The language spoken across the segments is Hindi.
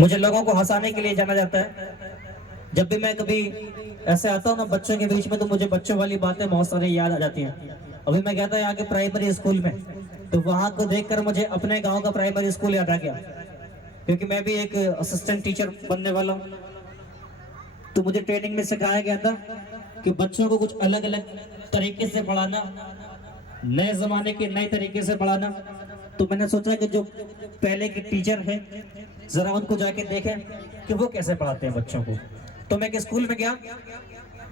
मुझे लोगों को हंसाने के लिए जाना जाता है। जब भी मैं कभी ऐसे आता हूँ ना बच्चों के बीच में, तो मुझे बच्चों वाली बातें बहुत सारी याद आ जाती हैं। अभी मैं गया था यहाँ के प्राइमरी स्कूल में, तो वहाँ को देखकर मुझे अपने गांव का प्राइमरी स्कूल याद आ गया, क्योंकि मैं भी एक असिस्टेंट टीचर बनने वाला हूँ। तो मुझे ट्रेनिंग में सिखाया गया था कि बच्चों को कुछ अलग अलग तरीके से पढ़ाना, नए जमाने के नए तरीके से पढ़ाना। तो मैंने सोचा कि जो पहले के टीचर हैं जरा उनको जाके देखें कि वो कैसे पढ़ाते हैं बच्चों को। तो मैं एक स्कूल में गया,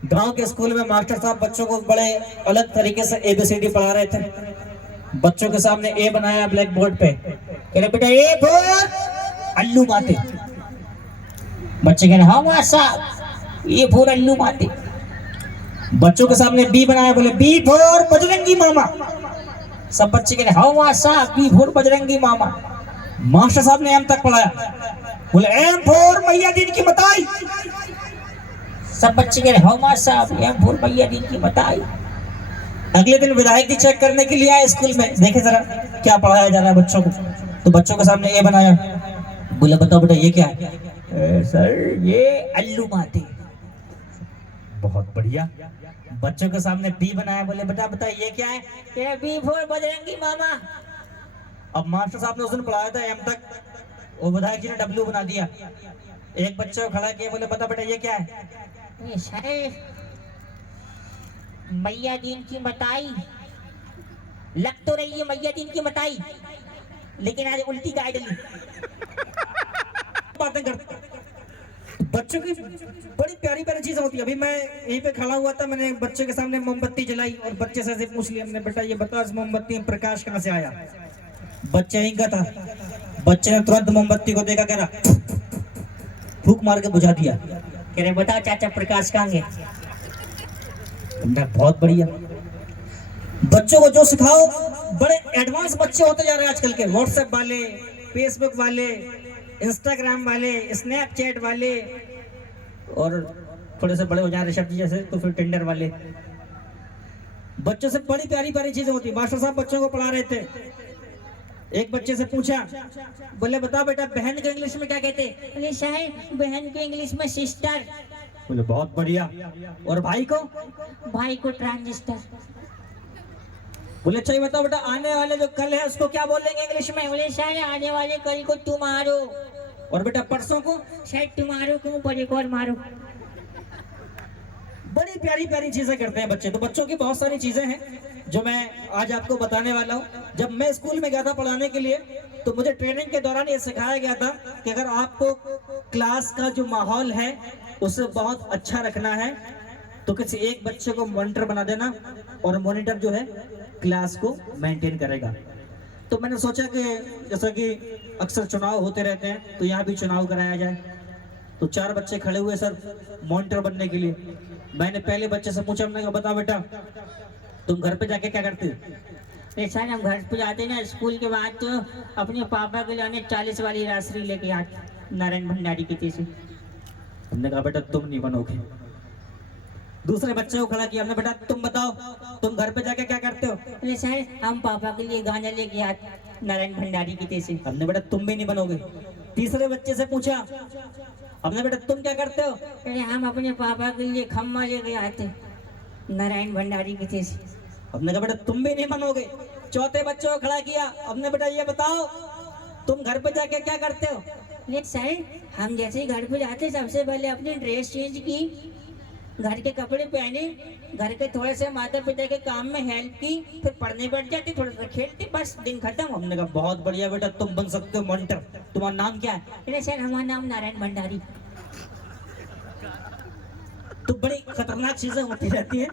गांव के स्कूल में मास्टर साहब बच्चों को बड़े अलग तरीके से ABCD पढ़ा रहे थे। बच्चों के सामने ए बनाया ब्लैक बोर्ड पे, कह रहे बेटा ए फॉर अल्लू माते। बच्चे कह रहे हाँ मास्टर साहब, ए फॉर अल्लू माते। बच्चों के सामने बी बनाया, बोले बी फॉर बजरंगी मामा। सब बच्चे कह रहे हाँ मास्टर साहब, बी फॉर बजरंगी मामा। मास्टर साहब ने एम तक पढ़ाया, बोले एम फॉर मैया दीन की मताई। सब बच्चे कह रहे हाँ मास्टर साहब, एम फॉर मैया दीन की मताई। अगले दिन विधायक जी चेक करने के लिए आए स्कूल में, देखे जरा क्या पढ़ाया जा रहा है बच्चों को। तो बच्चों के सामने ए बनाया, बोला बताओ बेटा ये क्या है? सर ये अल्लू माते। बहुत बढ़िया। बच्चों के सामने बी बनाया, बोले बेटा बता ये क्या है? ये बी फॉर बजरंगी मामा। अब मास्टर साहब ने उस दिन पढ़ाया था एम तक, वो विधायक जी ने डब्ल्यू बना दिया। एक बच्चे को खड़ा किया, बोले बता बेटा ये क्या है? ये सर मैया दीन की मताई। लग तो रही है मैया दीन की मताई, लेकिन आज उल्टी गाय डली। बातें करते बच्चों की बड़ी प्यारी प्यारी चीजें होती है। अभी मैं यहीं पे खड़ा हुआ था, मैंने बच्चे के सामने मोमबत्ती जलाई और बच्चे से पूछ लिया मैंने, बेटा ये बता इस मोमबत्ती में प्रकाश कहाँ से आया? बच्चा यहीं का था। बच्चे ने तुरंत मोमबत्ती को देखा, कह रहा फूंक मार के बुझा दिया। कह रहे बता चाचा प्रकाश कहाँ गया? बहुत बढ़िया। बच्चों को जो सिखाओ, बड़े एडवांस बच्चे होते जा रहे हैं आजकल के, व्हाट्सएप वाले, फेसबुक वाले, इंस्टाग्राम वाले, स्नैपचैट वाले, और थोड़े से बड़े हो जाए ऋषभ जी जैसे तो फिर टिंडर वाले। बच्चों से बड़ी प्यारी प्यारी चीजें होती है। मास्टर साहब बच्चों को पढ़ा रहे थे, एक बच्चे से पूछा, बोले बता बेटा बहन को इंग्लिश में क्या कहते? बोले सर बहन को इंग्लिश में सिस्टर। बोले बहुत बढ़िया। और भाई को? भाई को ट्रांजिस्टर। बोले अच्छा बताओ बेटा आने वाले जो कल है उसको क्या बोलेंगे इंग्लिश में? बोले सर आने वाले कल को तुम्हारो। और बेटा परसों को? शायद तुम्हारो को बड़े को और मारो। बड़ी प्यारी प्यारी चीजें करते हैं बच्चे। तो बच्चों की बहुत सारी चीजें हैं जो मैं आज आपको बताने वाला हूँ। जब मैं स्कूल में गया था पढ़ाने के लिए, तो मुझे ट्रेनिंग के दौरान ये सिखाया गया था कि अगर आपको क्लास का जो माहौल है उसे बहुत अच्छा रखना है तो किसी एक बच्चे को मॉनिटर बना देना, और मॉनिटर जो है क्लास को मेंटेन करेगा। तो मैंने सोचा कि जैसा कि अक्सर चुनाव होते रहते हैं तो यहाँ भी चुनाव कराया जाए। तो 4 बच्चे खड़े हुए सर मॉनिटर बनने के लिए। मैंने पहले बच्चे से पूछा, मैंने कहा बता बेटा तुम घर पे जाके क्या करते हो? सर हम घर पे जाते ना स्कूल के बाद तो अपने पापा के लिए 40 वाली राशि लेके आते नारायण भंडारी की से। हमने कहा बेटा तुम नहीं बनोगे। दूसरे बच्चे को खड़ा किया, हमने बेटा तुम बताओ तुम घर पे जाके क्या करते हो? अरे सर हम पापा के लिए गाना लेके आते नारायण भंडारी की से। हमने बेटा तुम भी नहीं बनोगे। तीसरे बच्चे से पूछा, हमने बेटा तुम क्या करते हो? अरे हम अपने पापा के लिए खम्मा लेके आते नारायण भंडारी की से। हमने कहा बेटा तुम भी नहीं बनोगे। चौथे बच्चे को खड़ा किया, हमने बेटा ये बताओ तुम घर पे जाके क्या करते हो? अरे सर हम जैसे घर पे जाते सबसे पहले अपनी ड्रेस चेंज की, घर के कपड़े पहने, घर के थोड़े से माता पिता के काम में हेल्प की, फिर पढ़ने बैठ जाते, थोड़ा सा खेलते, बस दिन खत्म। हमने कहा बहुत बढ़िया बेटा तुम बन सकते हो मॉनिटर। तुम्हारा नाम क्या है? अरे सर हमारा नाम नारायण भंडारी। तो बड़ी खतरनाक चीजें होती रहती है।